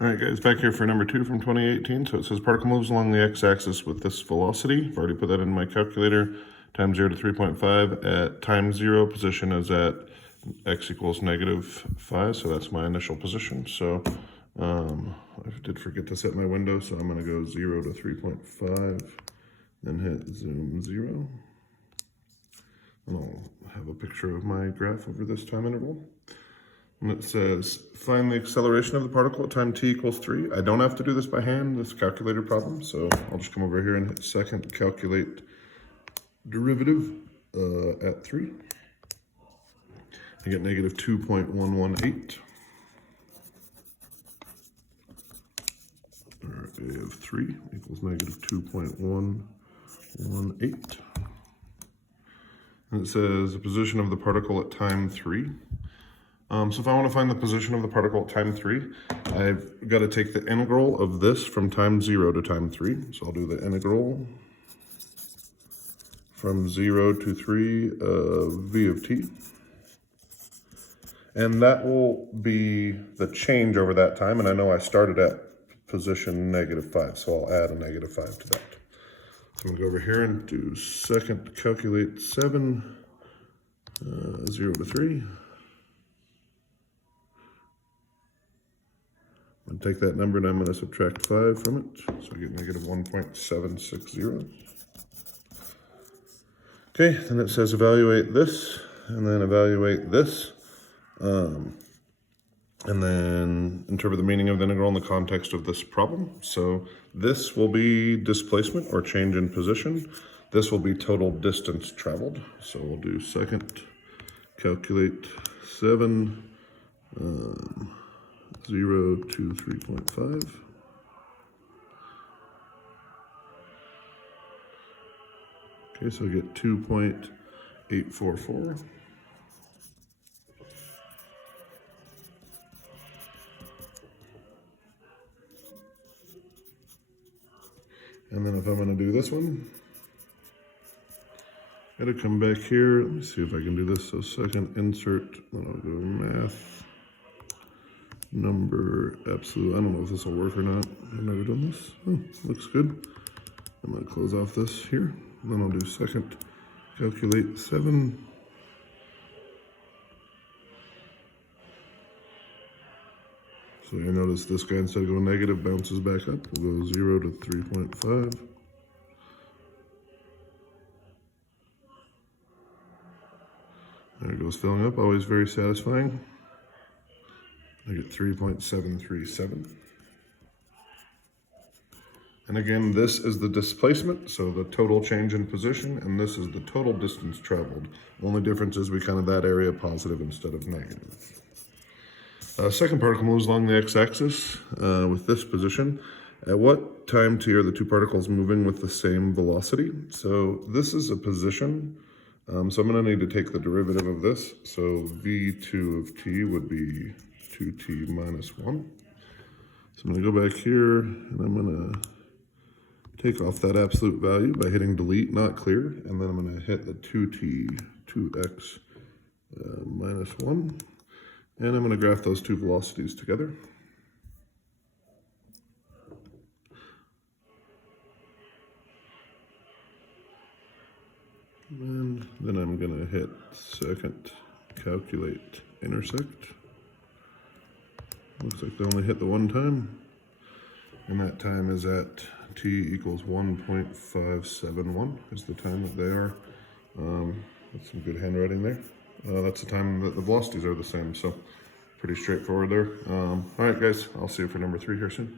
All right, guys, back here for number 2 from 2018. So it says particle moves along the x-axis with this velocity. I've already put that in my calculator. Time 0 to 3.5 at time 0, position is at x equals -5, so that's my initial position. So I did forget to set my window, so I'm going to go 0 to 3.5, then hit zoom 0. And I'll have a picture of my graph over this time interval. And it says, find the acceleration of the particle at time t equals 3. I don't have to do this by hand, this calculator problem, so I'll just come over here and hit second, calculate derivative at 3. I get -2.118. Or a of 3 equals -2.118. And it says the position of the particle at time 3. So if I want to find the position of the particle at time 3, I've got to take the integral of this from time 0 to time 3. So I'll do the integral from 0 to 3 of v of t. And that will be the change over that time. And I know I started at position -5, so I'll add a -5 to that. So I'm going to go over here and do second, calculate 7, 0 to 3. I'm going to take that number and I'm going to subtract 5 from it, so I get -1.760. Okay, then it says evaluate this, and then evaluate this, and then interpret the meaning of the integral in the context of this problem. So this will be displacement or change in position. This will be total distance traveled. So we'll do second, calculate 7, 0 to 3.5. Okay, so I get 2.844. And then if I'm going to do this one, I gotta come back here. Let me see if I can do this. So second, insert, then I'll go math, number, absolute. I don't know if this will work or not. I've never done this. Oh, looks good. I'm gonna close off this here. Then I'll do second, calculate 7. So you notice this guy, instead of going negative, bounces back up. We'll go 0 to 3.5. There it goes, filling up, always very satisfying. I get 3.737. And again, this is the displacement, so the total change in position, and this is the total distance traveled. Only difference is we counted that area positive instead of negative. Second particle moves along the x-axis with this position. At what time t are the two particles moving with the same velocity? So this is a position. So I'm going to need to take the derivative of this. So v2 of t would be 2t minus 1. So I'm going to go back here, and I'm going to take off that absolute value by hitting delete, not clear, and then I'm going to hit the 2x minus 1. And I'm going to graph those two velocities together. And then I'm going to hit second, calculate intersect. Looks like they only hit the one time. And that time is at t equals 1.571 is the time that they are. That's some good handwriting there. That's the time that the velocities are the same, so pretty straightforward there. All right, guys, I'll see you for number 3 here soon.